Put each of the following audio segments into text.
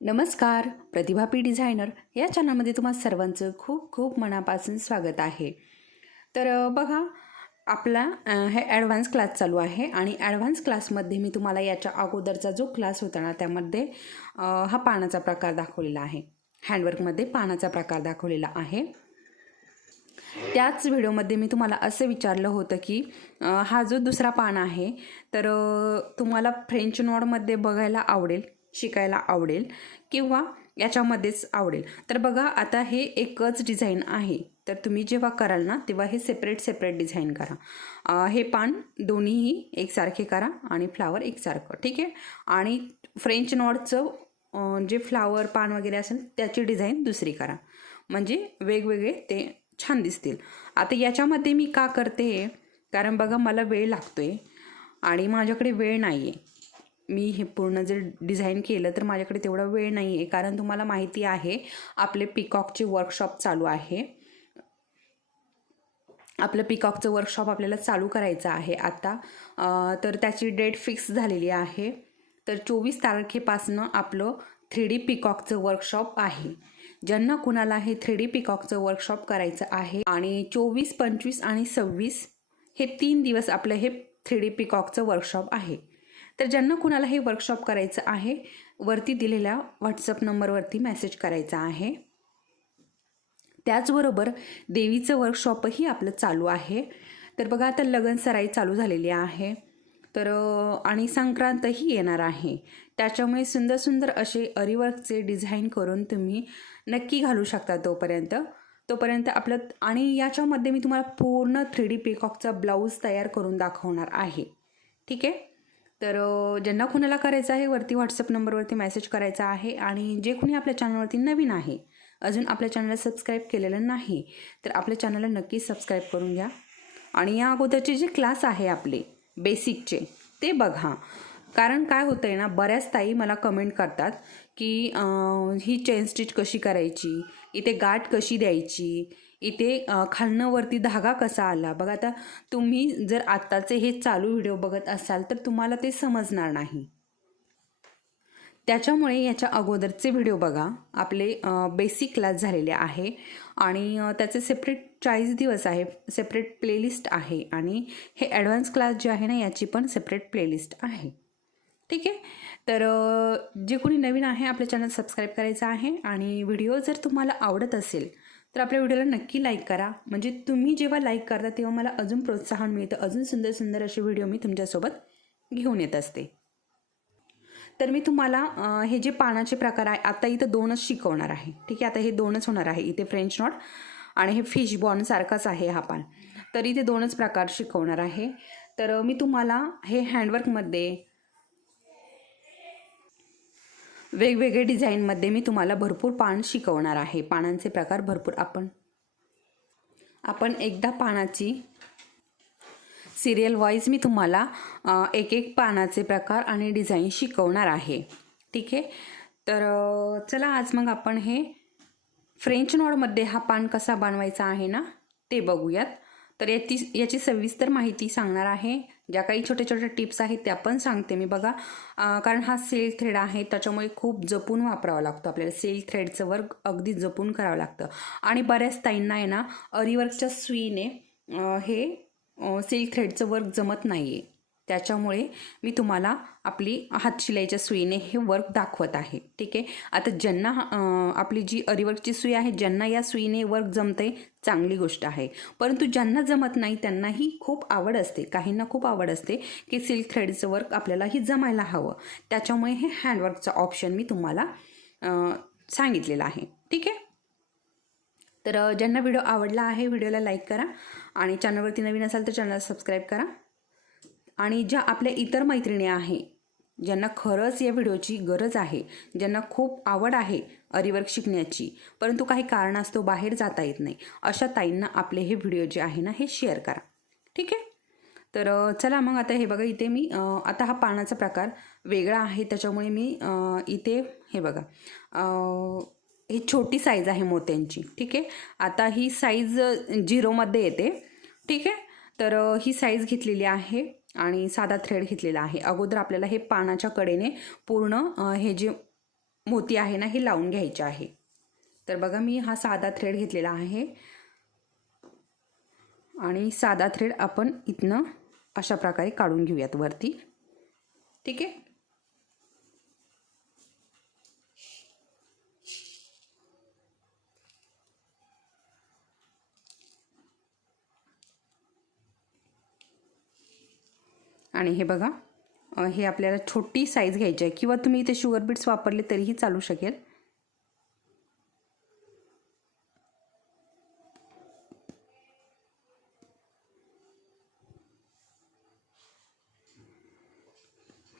नमस्कार प्रतिभा P designer. या चॅनलमध्ये तुम्हा सर्वांचं खूप खूप मनापासून स्वागत आहे. तर बघा आपला हे ॲडव्हान्स क्लास चालू आहे आणि ॲडव्हान्स क्लासमध्ये मी तुम्हाला याच्या अगोदरचा जो क्लास होता ना त्यामध्ये हा पानाचा प्रकार दाखवलेला आहे. हँडवर्कमध्ये पानाचा प्रकार दाखवलेला आहे. त्याच व्हिडिओमध्ये मी तुम्हाला असं विचारलं होतं की हा जो दुसरा पान आहे तर तुम्हाला फ्रेंच नॉडमध्ये बघायला आवडेल. शिकायला आवडेल किंवा याच्यामध्येच आवडेल. तर बघा आता हे एकच डिझाईन आहे. तर तुम्ही जेव्हा कराल ना तेव्हा हे सेपरेट सेपरेट डिझाईन करा. आ, हे पान दोन्हीही एकसारखे करा आणि फ्लावर एकसारखं ठीक आहे? आणि फ्रेंच नॉडचं जे फ्लावर पान वगैरे असेल त्याची डिझाईन दुसरी करा. म्हणजे वेगवेगळे ते छान दिसतील. आता याच्यामध्ये मी का करते? कारण बघा मला वेळ लागतो आहे आणि माझ्याकडे वेळ नाही आहे मी हे पूर्ण जर डिझाईन केलं तर माझ्याकडे तेवढा वेळ नाही आहे कारण तुम्हाला माहिती आहे आपले पिकॉकचे वर्कशॉप चालू आहे. आपलं पिकॉकचं वर्कशॉप आपल्याला चालू करायचं आहे आता. तर त्याची डेट फिक्स झालेली आहे. तर चोवीस तारखेपासनं आपलं थ्री डी पिकॉकचं वर्कशॉप आहे. ज्यांना कुणाला हे थ्री डी पिकॉकचं वर्कशॉप करायचं आहे आणि चोवीस पंचवीस आणि सव्वीस हे तीन दिवस आपलं हे थ्री डी पिकॉकचं वर्कशॉप आहे. तर ज्यांना कुणाला हे वर्कशॉप करायचं आहे वरती दिलेल्या व्हॉट्सअप नंबरवरती मेसेज करायचा आहे. त्याचबरोबर देवीचं वर्कशॉपही आपलं चालू आहे. तर बघा आता लगन सराई चालू झालेली आहे. तर आणि संक्रांतही येणार आहे. त्याच्यामुळे सुंदर सुंदर असे अरिवर्कचे डिझाईन करून तुम्ही नक्की घालू शकता तोपर्यंत. तोपर्यंत आपलं आणि याच्यामध्ये मी तुम्हाला पूर्ण थ्री डी पिकॉकचा ब्लाऊज तयार करून दाखवणार आहे. ठीक आहे? तर ज्यांना कुणाला करायचं आहे वरती व्हॉट्सअप नंबरवरती मेसेज करायचा आहे आणि जे कोणी आपल्या चॅनलवरती नवीन आहे अजून आपल्या चॅनलला सबस्क्राईब केलेलं नाही तर आपल्या चॅनलला नक्की सबस्क्राईब करून घ्या. आणि या अगोदरचे जे क्लास आहे आपले बेसिकचे ते बघा. कारण काय होतं आहे ना बऱ्याच ताई मला कमेंट करतात की ही चेन स्टिच कशी करायची इथे गाठ कशी द्यायची इथे खालनं वरती धागा कसा आला? बघा आता तुम्ही जर आत्ताचे हे चालू व्हिडिओ बघत असाल तर तुम्हाला ते समजणार नाही. त्याच्यामुळे याच्या अगोदरचे व्हिडिओ बघा. आपले बेसिक क्लास झालेले आहे. आणि त्याचे सेपरेट चाळीस दिवस आहे. सेपरेट प्लेलिस्ट आहे. आणि हे ॲडव्हान्स क्लास जे आहे ना याची पण सेपरेट प्लेलिस्ट आहे. ठीक आहे? तर जे कोणी नवीन आहे आपल्या चॅनल सबस्क्राईब करायचं आहे. आणि व्हिडिओ जर तुम्हाला आवडत असेल तर आपल्या व्हिडिओला नक्की लाईक करा. म्हणजे तुम्ही जेव्हा लाईक करता तेव्हा मला अजून प्रोत्साहन मिळतं. अजून सुंदर सुंदर असे व्हिडिओ मी तुमच्यासोबत घेऊन येत असते. तर मी तुम्हाला हे जे पानाचे प्रकार आहे आता इथं दोनच शिकवणार आहे. ठीक आहे आता हे दोनच होणार आहे. इथे फ्रेंच नॉट आणि हे फिश बॉन सारखाच आहे हा पान. तर इथे दोनच प्रकार शिकवणार आहे. तर मी तुम्हाला हे हँडवर्कमध्ये वेगवेगळे डिझाईनमध्ये मी तुम्हाला भरपूर पान शिकवणार आहे. पानांचे प्रकार भरपूर आपण आपण एकदा पानाची सिरियल वाईज मी तुम्हाला एक एक पानाचे प्रकार आणि डिझाईन शिकवणार आहे. ठीक आहे? तर चला आज मग आपण हे फ्रेंच नॉडमध्ये हा पान कसा बनवायचा आहे ना ते बघूयात. तर याची याची सविस्तर माहिती सांगणार आहे. ज्या काही छोट्या छोट्या टिप्स आहेत त्या पण सांगते मी. बघा कारण हा सिल्क थ्रेड आहे त्याच्यामुळे खूप जपून वापरावा लागतो. आपल्याला सिल्क थ्रेडचं वर्क अगदी जपून करावं लागतं. आणि बऱ्याच ताईंना आहे ना अरिवर्कच्या सुईने हे सिल्क थ्रेडचं वर्क जमत नाही आहे त्याच्यामुळे मी तुम्हाला आपली हातशिलाईच्या सुईने हे वर्क दाखवत आहे. ठीक आहे? आता ज्यांना आपली जी अरिवर्कची सुई आहे ज्यांना या सुईने वर्क जमते चांगली गोष्ट आहे. परंतु ज्यांना जमत नाही त्यांनाही खूप आवड असते. काहींना खूप आवड असते की सिल्क थ्रेडचं वर्क आपल्यालाही जमायला हवं. त्याच्यामुळे हे हँडवर्कचं ऑप्शन मी तुम्हाला सांगितलेलं आहे. ठीक आहे? तर ज्यांना व्हिडिओ आवडला आहे व्हिडिओला लाईक करा आणि चॅनलवरती नवीन असाल तर चॅनलला सबस्क्राईब करा. आणि ज्या आपल्या इतर मैत्रिणी आहे ज्यांना खरंच या व्हिडिओची गरज आहे ज्यांना खूप आवड आहे अरिवर्क शिकण्याची परंतु काही कारणास्तव बाहेर जाता येत नाही अशा ताईंना आपले हे व्हिडिओ जे आहे ना हे शेअर करा. ठीक आहे? तर चला मग आता हे बघा इथे मी आता हा पानाचा प्रकार वेगळा आहे त्याच्यामुळे मी इथे हे बघा ही छोटी साईज आहे मोत्यांची. ठीक आहे? आता ही साईज झिरोमध्ये येते. ठीक आहे? तर ही साईज घेतलेली आहे. आणि साधा थ्रेड घेतलेला आहे. अगोदर आपल्याला हे पानाच्या कडेने पूर्ण हे जे मोती आहे ना हे लावून घ्यायचे आहे. तर बघा मी हा साधा थ्रेड घेतलेला आहे. आणि साधा थ्रेड आपण इथनं अशा प्रकारे काढून घेऊयात वरती. ठीक आहे? आणि हे बघा हे आपल्याला छोटी साईज घ्यायची आहे. किंवा तुम्ही इथे शुगर बीट्स वापरले तरीही चालू शकेल.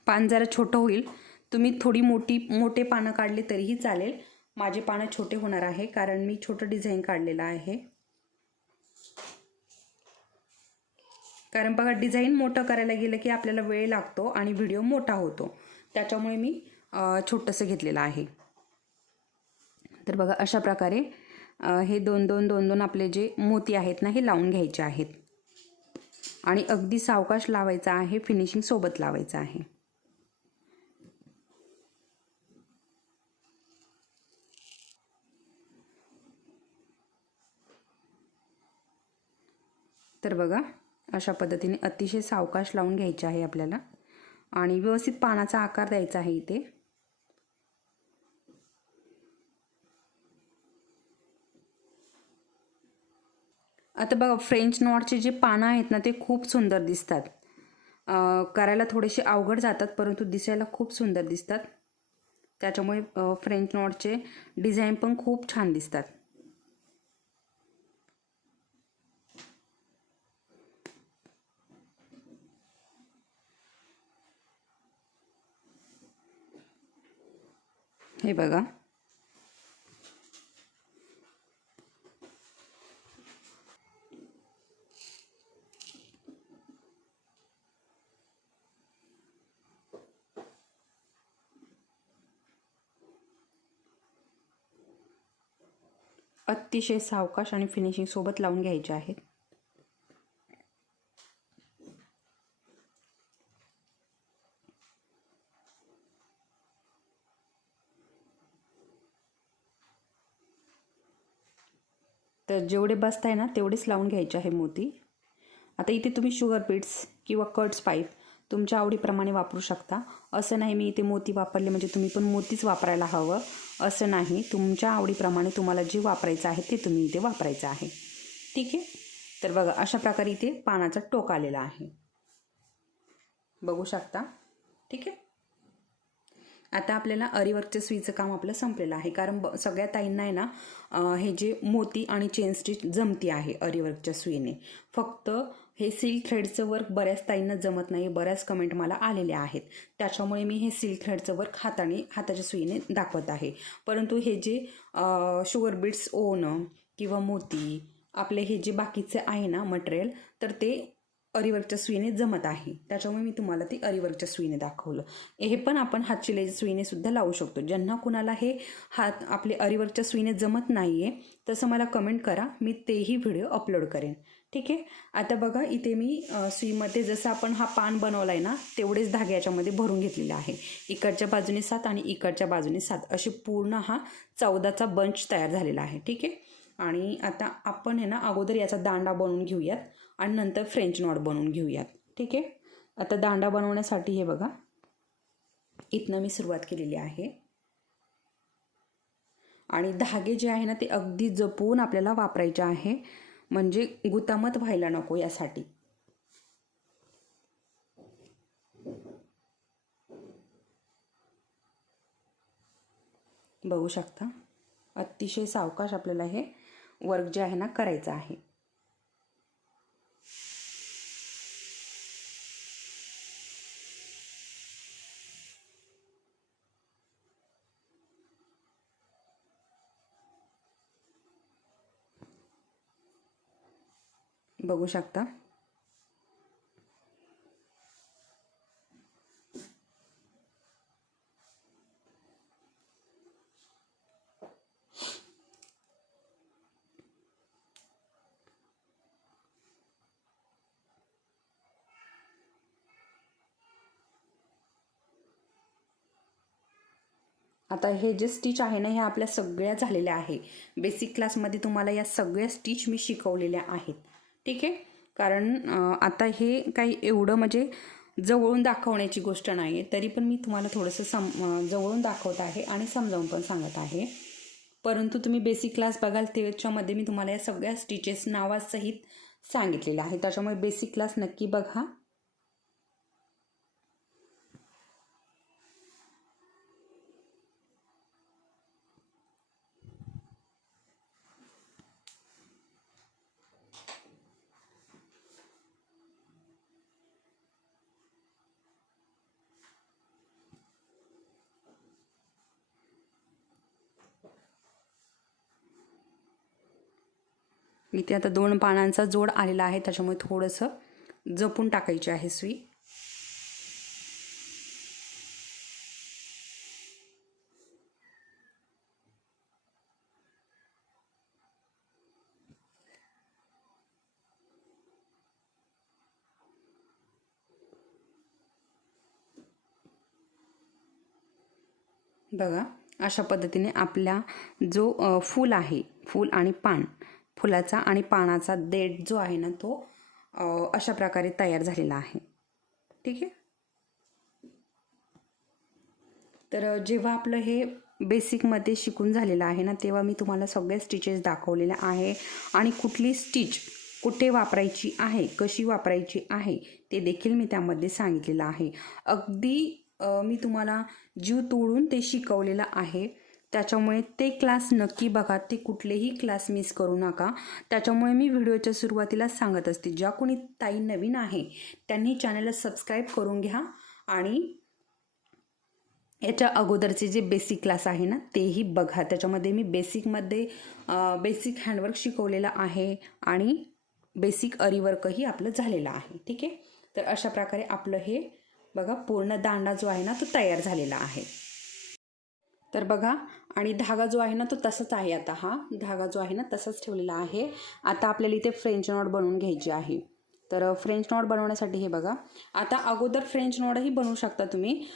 पान जरा छोटं होईल. तुम्ही थोडी मोठी मोठे पानं काढले तरीही चालेल. माझे पानं छोटे होणार आहे कारण मी छोटं डिझाईन काढलेलं आहे. कारण बघा डिझाईन मोठं करायला गेलं की आपल्याला वेळ लागतो आणि व्हिडिओ मोठा होतो. त्याच्यामुळे मी छोटंसं घेतलेलं आहे. तर बघा अशा प्रकारे हे दोन दोन दोन दोन आपले जे मोती आहेत ना हे लावून घ्यायचे आहेत. आणि अगदी सावकाश लावायचा आहे फिनिशिंग सोबत लावायचं आहे. तर बघा अशा पद्धतीने अतिशय सावकाश लावून घ्यायचे आहे आपल्याला. आणि व्यवस्थित पानाचा आकार द्यायचा आहे इथे. आता बघा फ्रेंच नॉटचे जे पानं आहेत ना ते खूप सुंदर दिसतात. करायला थोडेसे अवघड जातात परंतु दिसायला खूप सुंदर दिसतात. त्याच्यामुळे फ्रेंच नॉटचे डिझाईन पण खूप छान दिसतात. हे बघा. अतिशय सावकाश आणि फिनिशिंग सोबत लावून घ्यायचे आहेत. जेवढे बसत आहे ना तेवढेच लावून घ्यायचे आहे मोती. आता इथे तुम्ही शुगर बीट्स किंवा कट्स पाईप तुमच्या आवडीप्रमाणे वापरू शकता. असं नाही मी इथे मोती वापरले म्हणजे तुम्ही पण मोतीच वापरायला हवं. असं नाही तुमच्या आवडीप्रमाणे तुम्हाला जे वापरायचं आहे ते तुम्ही इथे वापरायचं आहे. ठीक आहे? तर बघा अशा प्रकारे इथे पानाचा टोक आलेला आहे. बघू शकता? ठीक आहे? आता आपल्याला अरीवर्कच्या सुईचं काम आपलं संपलेलं आहे. कारण ब सगळ्या ताईंना आहे ना हे जे मोती आणि चेन स्टिच जमती आहे अरीवर्कच्या सुईने. फक्त हे सिल्क थ्रेडचं वर्क बऱ्याच ताईंना जमत नाही बऱ्याच कमेंट मला आलेल्या आहेत. त्याच्यामुळे मी हे सिल्क थ्रेडचं वर्क हाताने हाताच्या सुईने दाखवत आहे. परंतु हे जे शुगर बीट्स ओणं किंवा मोती आपले हे जे बाकीचे आहे ना मटेरियल तर ते अरिवर्कच्या सुईने जमत आहे. त्याच्यामुळे मी तुम्हाला ती अरीवर्कच्या सुईने दाखवलं. हे पण आपण हातशिलाईच्या सुईने सुद्धा लावू शकतो. ज्यांना कुणाला हे हात आपले अरीवर्कच्या सुईने जमत नाही आहे तसं मला कमेंट करा. मी तेही व्हिडिओ अपलोड करेन. ठीक आहे? आता बघा इथे मी सुईमध्ये जसं आपण हा पान बनवला आहे ना तेवढेच धागे याच्यामध्ये भरून घेतलेले आहे. इकडच्या बाजूने सात आणि इकडच्या बाजूने सात. असे पूर्ण हा चौदाचा बंच तयार झालेला आहे. ठीक आहे? आणि आता आपण आहे ना अगोदर याचा दांडा बनवून घेऊयात. आणि नंतर फ्रेंच नॉट बनवून घेऊयात. ठीक आहे? आता दांडा बनवण्यासाठी हे बघा. इथनं मी सुरुवात केलेली आहे. आणि धागे जे आहे ना ते अगदी जपून आपल्याला वापरायचे आहे. म्हणजे गुतामत व्हायला नको यासाठी. बघू शकता? अतिशय सावकाश आपल्याला हे वर्क जे आहे ना करायचं आहे. बघू शकता. आता हे जे स्टिच आहे ना ह्या आपल्या सगळ्या झालेल्या आहे. बेसिक क्लासमध्ये तुम्हाला या सगळ्या स्टिच मी शिकवलेल्या आहेत. ठीक आहे? कारण आता हे काही एवढं म्हणजे जवळून दाखवण्याची गोष्ट नाही आहे तरी पण मी तुम्हाला थोडंसं सम जवळून दाखवत आहे आणि समजावून पण सांगत आहे. परंतु तुम्ही बेसिक क्लास बघाल त्याच्यामध्ये मी तुम्हाला या सगळ्या स्टिचेस नावासहित सांगितलेलं आहे. त्याच्यामुळे बेसिक क्लास नक्की बघा. इथे आता दोन पानांचा जोड आलेला आहे त्याच्यामुळे थोडंसं जपून टाकायची आहे सुई. बघा अशा पद्धतीने आपला जो फूल आहे फूल आणि पान फुलाचा आणि पानाचा देठ जो आहे ना तो अशा प्रकारे तयार झालेला आहे. ठीक आहे? तर जेव्हा आपलं हे बेसिकमध्ये शिकून झालेलं आहे ना तेव्हा मी तुम्हाला सगळ्या स्टिचेस दाखवलेल्या आहे. आणि कुठली स्टिच कुठे वापरायची आहे कशी वापरायची आहे ते देखील मी त्यामध्ये सांगितलेलं आहे. अगदी मी तुम्हाला जीव तोडून ते शिकवलेलं आहे. त्याच्यामुळे ते क्लास नक्की बघा. ते कुठलेही क्लास मिस करू नका. त्याच्यामुळे मी व्हिडिओच्या सुरुवातीला सांगत असते ज्या कोणी ताई नवीन आहे त्यांनी चॅनलला सबस्क्राईब करून घ्या आणि याच्या अगोदरचे जे बेसिक क्लास आहे ना तेही बघा. त्याच्यामध्ये मी बेसिकमध्ये बेसिक हँडवर्क शिकवलेलं आहे आणि बेसिक अरीवर्कही आपलं झालेलं आहे. ठीक आहे? तर अशा प्रकारे आपलं हे बघा पूर्ण दांडा जो आहे ना तो तयार झालेला आहे. तर बघा आणि धागा जो आहे ना तो तसाच आहे आता हा. धागा जो आहे ना तसाच ठेवलेला आहे. आता आपल्याला इथे फ्रेंच नॉट बनवून घ्यायची आहे. तर फ्रेंच नॉट बनवण्यासाठी हे बघा. आता अगोदर फ्रेंच नॉटही बनवू शकता तुम्ही.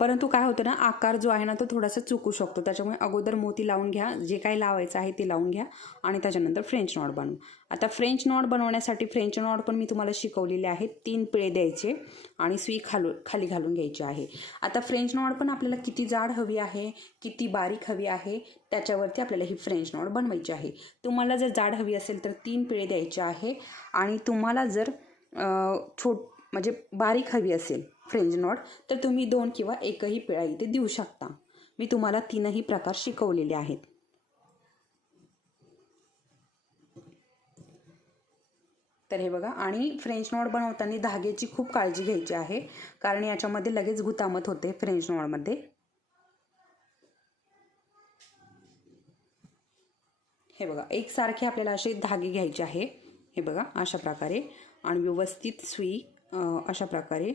परंतु काय होतं ना आकार जो आहे ना तो थोडासा चुकू शकतो. त्याच्यामुळे अगोदर मोती लावून घ्या जे काही लावायचं आहे ते लावून घ्या आणि त्याच्यानंतर फ्रेंच नॉट बनवू. आता फ्रेंच नॉट बनवण्यासाठी फ्रेंच नॉट पण मी तुम्हाला शिकवलेले आहेत. तीन पिळे द्यायचे आणि सुई खालू खाली घालून घ्यायची आहे. आता फ्रेंच नॉट पण आपल्याला किती जाड हवी आहे किती बारीक हवी आहे त्याच्यावरती आपल्याला ही फ्रेंच नॉट बनवायची आहे. तुम्हाला जर जाड हवी असेल तर तीन पिळे द्यायचे आहे. आणि तुम्हाला जर छोट म्हणजे बारीक हवी असेल फ्रेंच नॉट तर तुम्ही दोन किंवा एकही पिळा इथे देऊ शकता. मी तुम्हाला तीनही प्रकार शिकवलेले आहेत. तर हे बघा आणि फ्रेंच नॉट बनवताना धाग्याची खूप काळजी घ्यायची आहे कारण याच्यामध्ये लगेच गुतामत होते फ्रेंच नॉटमध्ये. हे बघा एकसारखे आपल्याला असे धागे घ्यायचे आहे. हे बघा अशा प्रकारे. आणि व्यवस्थित सुई अशा प्रकारे.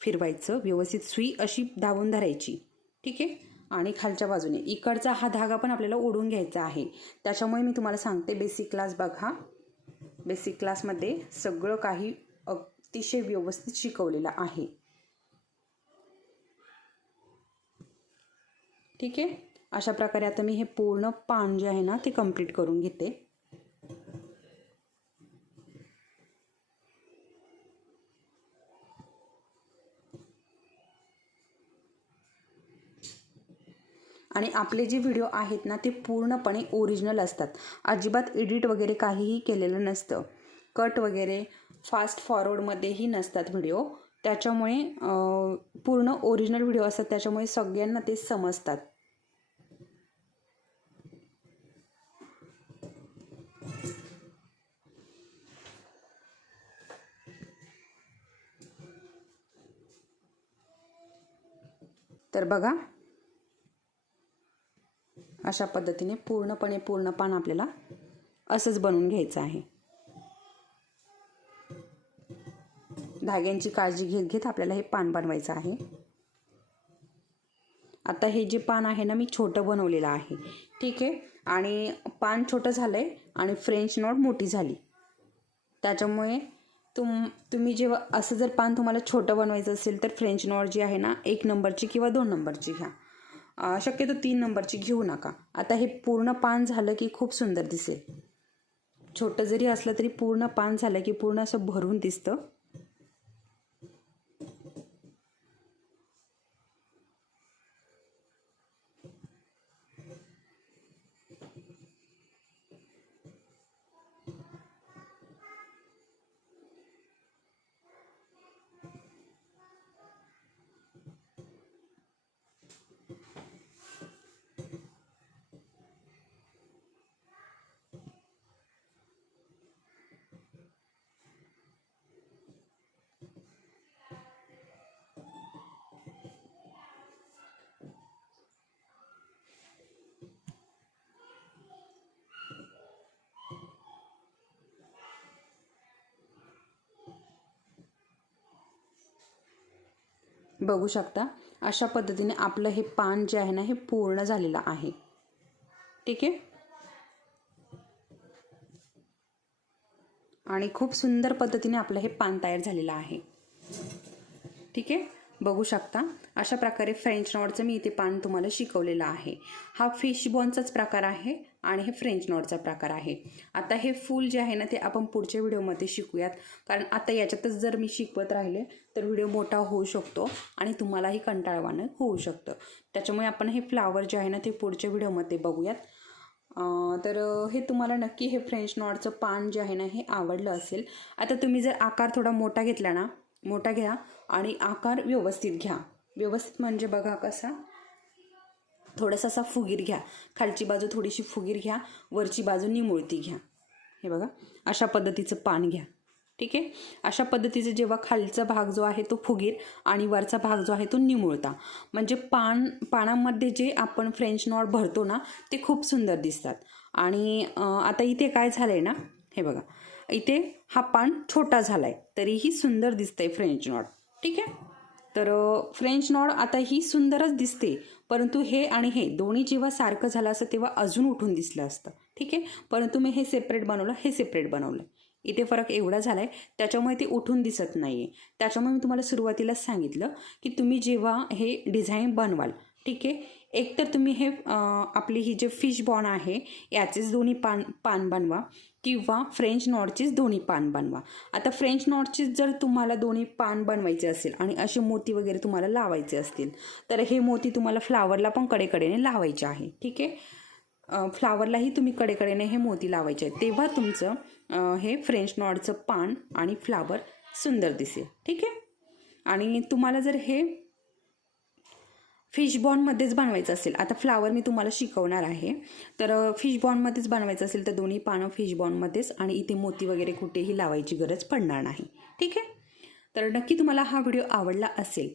फिरवायचं व्यवस्थित सुई अशी धावून धरायची. ठीक आहे? आणि खालच्या बाजूने. इकडचा हा धागा पण आपल्याला ओढून घ्यायचा आहे. त्याच्यामुळे मी तुम्हाला सांगते बेसिक क्लास बघा. बेसिक क्लासमध्ये सगळं काही अतिशय व्यवस्थित शिकवलेलं आहे. ठीक आहे? अशा प्रकारे आता मी हे पूर्ण पान जे आहे ना ते कंप्लीट करून घेते. आणि आपले जे व्हिडिओ आहेत ना ते पूर्णपणे ओरिजिनल असतात. अजिबात एडिट वगैरे काहीही केलेलं नसतं. कट वगैरे फास्ट फॉरवर्डमध्येही नसतात व्हिडिओ. त्याच्यामुळे पूर्ण ओरिजिनल व्हिडिओ असतात. त्याच्यामुळे सगळ्यांना ते समजतात. तर बघा अशा पद्धतीने पूर्णपणे पूर्ण पान आपल्याला असंच बनवून घ्यायचं आहे. धाग्यांची काळजी घेत घेत आपल्याला हे पान बनवायचं आहे. आता हे जे पान आहे ना मी छोटं बनवलेलं आहे. ठीक आहे? आणि पान छोटं झालं आहे आणि फ्रेंच नॉट मोठी झाली. त्याच्यामुळे तुम तुम्ही जेव्हा असं जर पान तुम्हाला छोटं बनवायचं असेल तर फ्रेंच नॉट जी आहे ना एक नंबरची किंवा दोन नंबरची घ्या. शक्यतो तीन नंबरची घेऊ नका. आता हे पूर्ण पान झालं की खूप सुंदर दिसेल. छोटं जरी असलं तरी पूर्ण पान झालं की पूर्ण असं भरून दिसतं. बघू शकता. अशा पद्धतीने आपलं हे पान जे आहे ना हे पूर्ण झालेलं आहे. ठीक आहे? आणि खूप सुंदर पद्धतीने आपलं हे पान तयार झालेलं आहे. ठीक आहे? बघू शकता. अशा प्रकारे फ्रेंच नॉडचं मी इथे पान तुम्हाला शिकवलेलं आहे. हा फिश बॉनचाच प्रकार आहे आणि हे फ्रेंच नॉडचा प्रकार आहे. आता हे फूल जे आहे ना ते आपण पुढच्या व्हिडिओमध्ये शिकूयात. कारण आता याच्यातच जर मी शिकवत राहिले तर व्हिडिओ मोठा होऊ शकतो आणि तुम्हालाही कंटाळवाणं होऊ शकतं. त्याच्यामुळे आपण हे फ्लावर जे आहे ना ते पुढच्या व्हिडिओमध्ये बघूयात. तर हे तुम्हाला नक्की हे फ्रेंच नॉडचं पान जे आहे ना हे आवडलं असेल. आता तुम्ही जर आकार थोडा मोठा घेतला ना मोठा घ्या. आणि आकार व्यवस्थित घ्या. व्यवस्थित म्हणजे बघा कसा? थोडासा असा फुगीर घ्या. खालची बाजू थोडीशी फुगीर घ्या. वरची बाजू निमुळती घ्या. हे बघा. अशा पद्धतीचं पान घ्या. ठीक आहे? अशा पद्धतीचे जेव्हा खालचा भाग जो आहे तो फुगीर आणि वरचा भाग जो आहे तो निमुळता. म्हणजे पान पानामध्ये जे आपण फ्रेंच नॉट भरतो ना ते खूप सुंदर दिसतात. आणि आता इथे काय झालं आहे ना? हे बघा. इथे हा पान छोटा झाला आहे तरीही सुंदर दिसतंय फ्रेंच नॉट ठीक आहे? तर फ्रेंच नॉड आता ही सुंदरच दिसते. परंतु हे आणि हे दोन्ही जेव्हा सारखं झालं असतं तेव्हा अजून उठून दिसलं असतं. ठीक आहे? परंतु मी हे सेपरेट बनवलं हे सेपरेट बनवलं. इथे फरक एवढा झाला आहे त्याच्यामुळे ते उठून दिसत नाही आहे त्याच्यामुळे मी तुम्हाला सुरुवातीलाच सांगितलं की तुम्ही जेव्हा हे डिझाईन बनवाल ठीक आहे? एक तर तुम्ही हे आपली ही जे फिश बॉन आहे याचेच दोन्ही पान पान बनवा किंवा फ्रेंच नॉटचीच दोन्ही पान बनवा. आता फ्रेंच नॉटचीच जर तुम्हाला दोन्ही पान बनवायचे असेल आणि असे मोती वगैरे तुम्हाला लावायचे असतील तर हे मोती तुम्हाला फ्लावरला पण कडेकडेने लावायचे आहे. ठीक आहे? फ्लावरलाही तुम्ही कडेकडेने हे मोती लावायचे आहेत. तेव्हा तुमचं हे फ्रेंच नॉटचं पान आणि फ्लावर सुंदर दिसेल. ठीक आहे? आणि तुम्हाला जर हे फिश बॉनमध्येच बनवायचं असेल. आता फ्लावर मी तुम्हाला शिकवणार आहे. तर फिश बॉनमध्येच बनवायचं असेल तर दोन्ही पानं फिश बॉनमध्येच आणि इथे मोती वगैरे कुठेही लावायची गरज पडणार नाही. ठीक आहे? तर नक्की तुम्हाला हा व्हिडिओ आवडला असेल.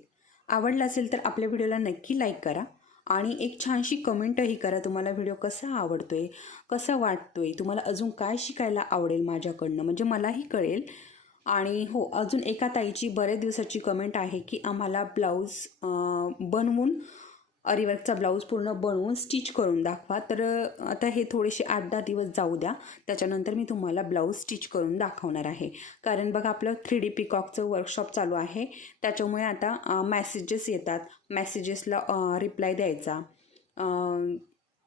आवडला असेल तर आपल्या व्हिडिओला नक्की लाईक करा आणि एक छानशी कमेंटही करा तुम्हाला व्हिडिओ कसा आवडतो आहे कसा आहे तुम्हाला अजून काय शिकायला आवडेल माझ्याकडनं. म्हणजे मलाही कळेल आणि हो अजून एका ताईची बऱ्याच दिवसाची कमेंट आहे की आम्हाला ब्लाऊज बनवून अरिवर्कचा ब्लाऊज पूर्ण बनवून स्टिच करून दाखवा. तर आता हे थोडेसे आठ दहा दिवस जाऊ द्या. त्याच्यानंतर मी तुम्हाला ब्लाऊज स्टिच करून दाखवणार आहे. कारण बघा आपलं थ्री डी पिकॉकचं वर्कशॉप चालू आहे. त्याच्यामुळे आता मॅसेजेस येतात. मॅसेजेसला रिप्लाय द्यायचा.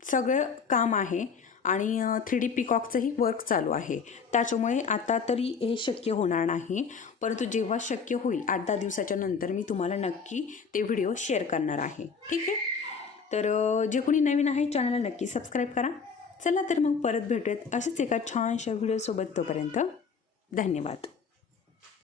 सगळं काम आहे. आणि थ्री डी पिकॉकचंही वर्क चालू आहे. त्याच्यामुळे आता तरी हे शक्य होणार नाही. परंतु जेव्हा शक्य होईल आठ दहा दिवसाच्या नंतर मी तुम्हाला नक्की ते व्हिडिओ शेअर करणार आहे. ठीक आहे? तर जे कोणी नवीन आहे चॅनलला नक्की सबस्क्राईब करा. चला तर मग परत भेटूयात असेच एका छानशा व्हिडिओसोबत तोपर्यंत. धन्यवाद.